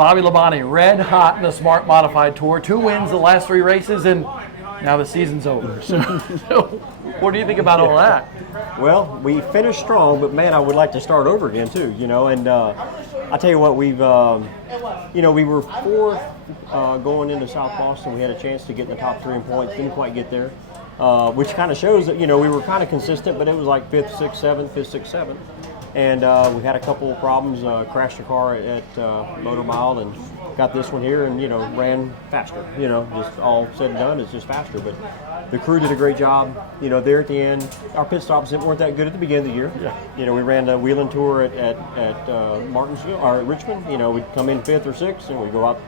Bobby Labonte, red hot in the Smart Modified Tour. 2 wins the last 3 races, and now the season's over. So what do you think about all that? Well, we finished strong, but man, I would like to start over again too. And I tell you what, we were 4th going into South Boston. We had a chance to get in the top 3 in points, didn't quite get there, which kind of shows that we were kind of consistent, but it was like 5th, 6th, 7th, 5th, 6th, 7th. And we had a couple of problems, crashed a car at Motor Mile and got this one here and, ran faster. Just all said and done, it's just faster. But the crew did a great job, there at the end. Our pit stops weren't that good at the beginning of the year. Yeah. We ran the wheeling tour at Martinsville, or at Richmond. We'd come in 5th or 6th and we'd go out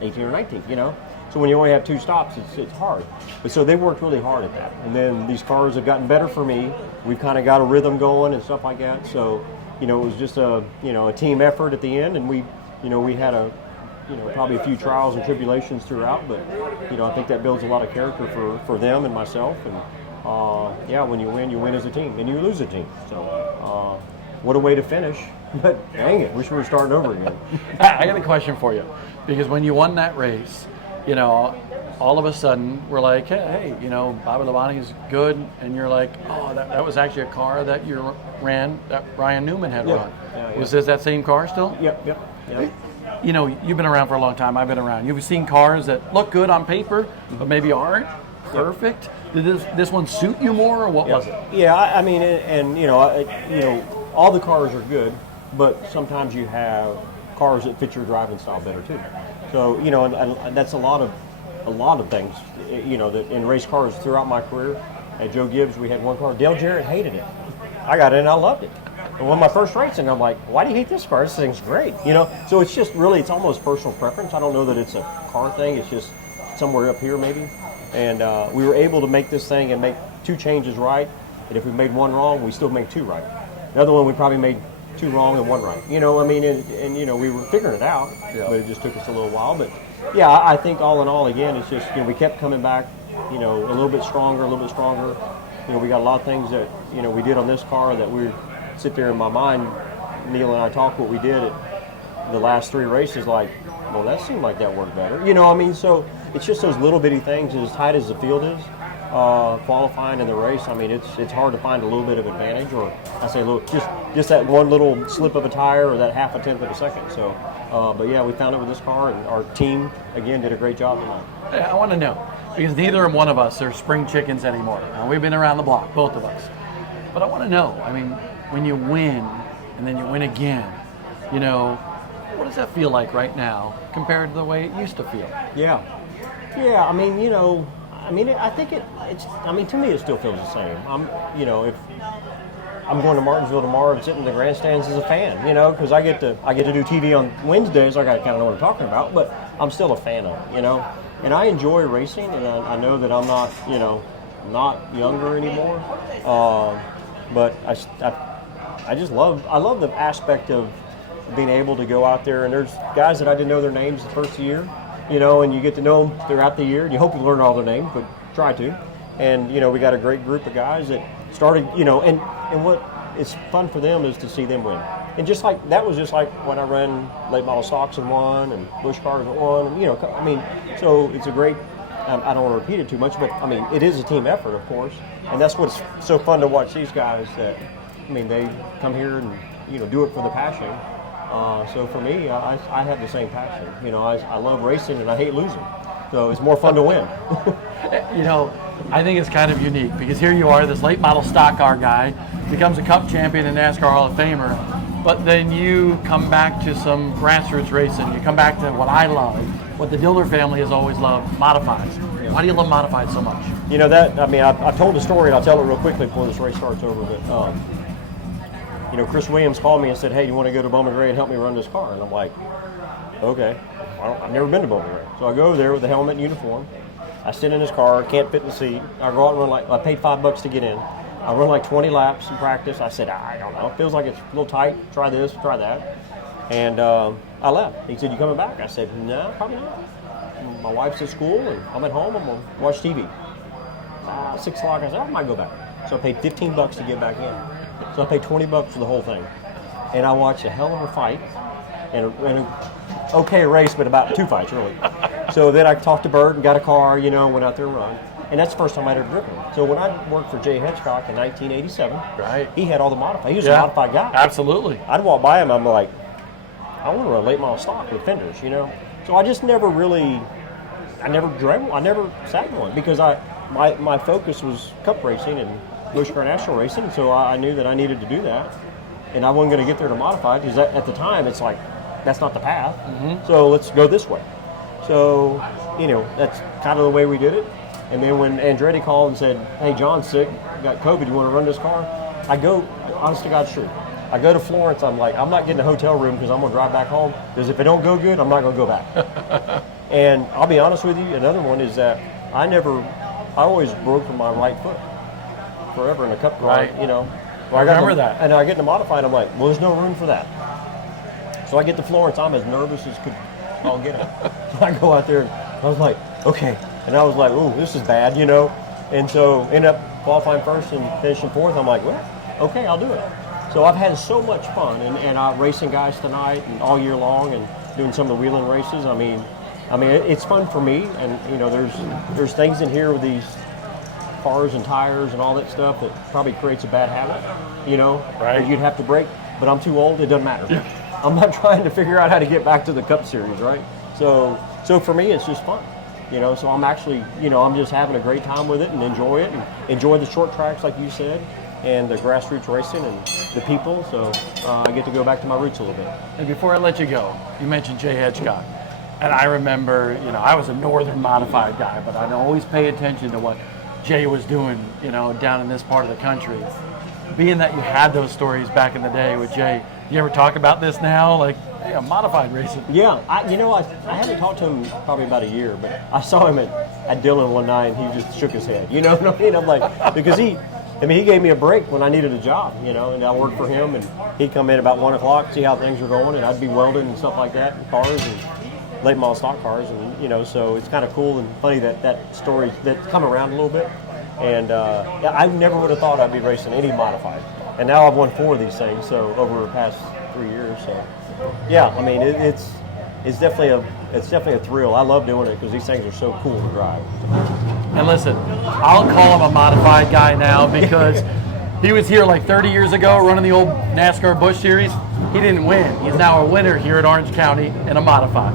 18 or 19, So when you only have 2 stops, it's hard. But so they worked really hard at that. And then these cars have gotten better for me. We've kind of got a rhythm going and stuff like that. So, it was just a team effort at the end. And we had probably a few trials and tribulations throughout. But, I think that builds a lot of character for them and myself. And, when you win as a team. And you lose a team. So, what a way to finish. But dang it, wish we were starting over again. I got a question for you. Because when you won that race, all of a sudden we're like, hey, Bobby Labonte is good, and you're like, oh, that was actually a car that you ran, that Ryan Newman had run. Yeah. Was this that same car still? Yep. You've been around for a long time. I've been around. You've seen cars that look good on paper, but maybe aren't perfect. Did this one suit you more, or what was it? Yeah, I mean, all the cars are good, but sometimes you have cars that fit your driving style better too. So and that's a lot of things. That in race cars throughout my career. At Joe Gibbs, we had one car. Dale Jarrett hated it. I got it and I loved it. And when my first racing, I'm like, why do you hate this car? This thing's great. So it's just really, it's almost personal preference. I don't know that it's a car thing. It's just somewhere up here maybe. And we were able to make this thing and make 2 changes right. And if we made 1 wrong, we still make 2 right. The other one, we probably made 2 wrong and 1 right. We were figuring it out, but it just took us a little while. But yeah, I think all in all, again, it's just, we kept coming back, a little bit stronger. We got a lot of things that, we did on this car that we sit there in my mind, Neil and I talk what we did at the last 3 races, like, well, that seemed like that worked better. So it's just those little bitty things, as tight as the field is. Qualifying in the race, I mean, it's hard to find a little bit of advantage, or I say little, just that one little slip of a tire or that 1/2 tenth of a second. So, but yeah, we found it with this car, and our team again did a great job tonight. I want to know, because neither one of us are spring chickens anymore. We've been around the block, both of us. But I want to know, I mean, when you win and then you win again, what does that feel like right now compared to the way it used to feel? Yeah. I mean, I think it's. I mean, to me, it still feels the same. If I'm going to Martinsville tomorrow and sitting in the grandstands as a fan, because I get to do TV on Wednesdays. I got to kind of know what I'm talking about, but I'm still a fan of it, And I enjoy racing, and I know that I'm not, not younger anymore. But I just love the aspect of being able to go out there, and there's guys that I didn't know their names the first year. And you get to know them throughout the year. And you hope you learn all their names, but try to. And, we got a great group of guys that started, and what is fun for them is to see them win. And that was just like when I ran late model stocks and won, and Busch cars and won, so it's a great, I don't want to repeat it too much, but it is a team effort, of course. And that's what's so fun to watch these guys that, they come here and, do it for the passion. So for me, I have the same passion. I love racing and I hate losing. So it's more fun to win. I think it's kind of unique because here you are, this late model stock car guy, becomes a Cup champion and NASCAR Hall of Famer, but then you come back to some grassroots racing. You come back to what I love, what the Dillner family has always loved, modifieds. Why do you love modifieds so much? I've told the story and I'll tell it real quickly before this race starts over, but Chris Williams called me and said, hey, you want to go to Bowman Gray and help me run this car? And I'm like, okay. I've never been to Bowman Gray. So I go over there with the helmet and uniform. I sit in his car, can't fit in the seat. I go out and run I paid $5 to get in. I run 20 laps in practice. I said, I don't know. It feels like it's a little tight. Try this, try that. And I left. He said, you coming back? I said, no, probably not. My wife's at school and I'm at home. I'm going to watch TV. 6 o'clock, I said, I might go back. So I paid $15 to get back in. So I paid $20 for the whole thing. And I watched a hell of a fight and a okay race, but about 2 fights, really. So then I talked to Bert and got a car, you know, went out there and run. And that's the first time I'd ever driven. So when I worked for Jay Hedgecock in 1987, right, he had all the modified. He was a modified guy. Absolutely. I'd walk by him, I'm like, I want to run late model stock with fenders, you know. So I just never really, I never sat in one because my focus was cup racing and Busch Car National racing. So I knew that I needed to do that, and I wasn't going to get there to modify because at the time it's like that's not the path. So let's go this way. So you know that's kind of the way we did it. And then when Andretti called and said, "Hey, John's sick, got COVID. You want to run this car?" I go, honest to God's truth. I go to Florence. I'm like, I'm not getting a hotel room because I'm gonna drive back home. Because if it don't go good, I'm not gonna go back. And I'll be honest with you. Another one is that I always broke my right foot forever in a cup car. Right. You know. Well, I remember that. And I get to modified. I'm like, well, there's no room for that. So I get to Florence. I'm as nervous as could I'll get it. So I go out there. And I was like, okay. And I was like, ooh, this is bad, you know. And so ended up qualifying first and finishing fourth. I'm like, well, okay, I'll do it. So I've had so much fun, and I'm racing guys tonight and all year long, and doing some of the wheeling races. I mean, it's fun for me, and you know, there's things in here with these cars and tires and all that stuff that probably creates a bad habit, you know, that you'd have to break. But I'm too old; it doesn't matter. Yeah. I'm not trying to figure out how to get back to the Cup Series, right? So for me, it's just fun. You know, so I'm actually, you know, I'm just having a great time with it and enjoy it and enjoy the short tracks, like you said, and the grassroots racing and the people. So I get to go back to my roots a little bit. And before I let you go, you mentioned Jay Hedgecock. And I remember, you know, I was a northern modified guy, but I'd always pay attention to what Jay was doing, you know, down in this part of the country. Being that you had those stories back in the day with Jay, do you ever talk about this now? Like, hey, I'm modified racing. Yeah, I haven't talked to him probably about a year, but I saw him at Dillon one night and he just shook his head. You know what I mean? I'm like, because he gave me a break when I needed a job, you know, and I worked for him, and he'd come in about 1 o'clock, see how things were going, and I'd be welding and stuff like that in cars and late model stock cars, and you know, so it's kind of cool and funny that story that's come around a little bit. And yeah, I never would have thought I'd be racing any modified, and now I've won 4 of these things, so over the past 3 years. So yeah, I mean it's definitely a thrill. I love doing it because these things are so cool to drive. And listen, I'll call him a modified guy now because he was here like 30 years ago running the old NASCAR Busch Series. He didn't win. He's now a winner here at Orange County in a modified.